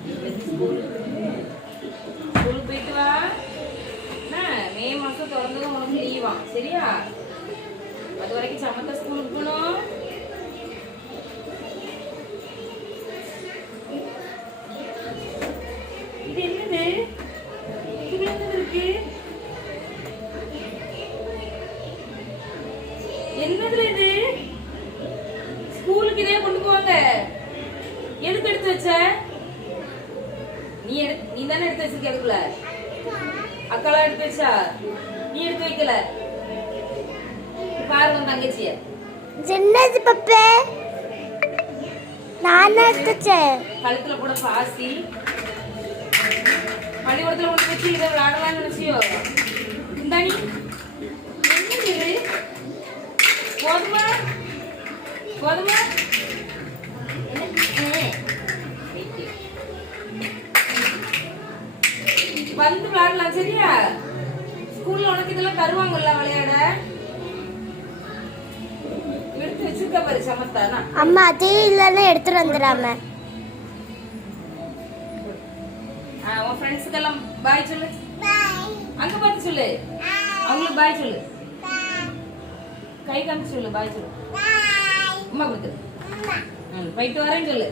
ஸ்கூலுக்கு போயிட்டு வா. மே மாசம் திறந்ததும் உனக்கு லீவா, சரியா? அது வரைக்கும் சமத்தா ஸ்கூலுக்கு போகணும். இது என்னது? இது என்னது இருக்கு? என்னதுல இது? ஸ்கூலுக்கு இதே கொண்டு போவாங்க. எதுக்கு எடுத்து வச்ச? நீ தானே எடுத்து வச்சிருக்க. அதுக்குள்ள அக்காலாம் எடுத்து வச்சா, நீ எடுத்து வைக்கல. பாருங்க தங்கச்சிய. என்னது பப்பே? நான் எடுத்துச்சேன். கழுத்துல கூட பாசி. பள்ளிக்கூடத்துல கொண்டு வச்சு இதை விளையாடலாம்னு நினைச்சியோ? இந்தானி என்ன இது? போதுமா? போதுமா? வந்து விளையாடலாம், சரியா? ஸ்கூல்ல உனக்கு இதெல்லாம் தருவாங்கல்ல விளையாட. எடுத்து வச்சிருக்க பாரு சமத்தானா. அம்மா அதே இல்லன்னா எடுத்துட்டு வந்துடாம. உன் ஃப்ரெண்ட்ஸ்க்கெல்லாம் பாய் சொல்லு. பாய். அங்க பார்த்து சொல்லு. அவங்களுக்கு பாய் சொல்லு. கை காமிச்சு சொல்லு. பாய் சொல்லு. பாய். அம்மா கொடுத்து. போயிட்டு வரேன்னு சொல்லு.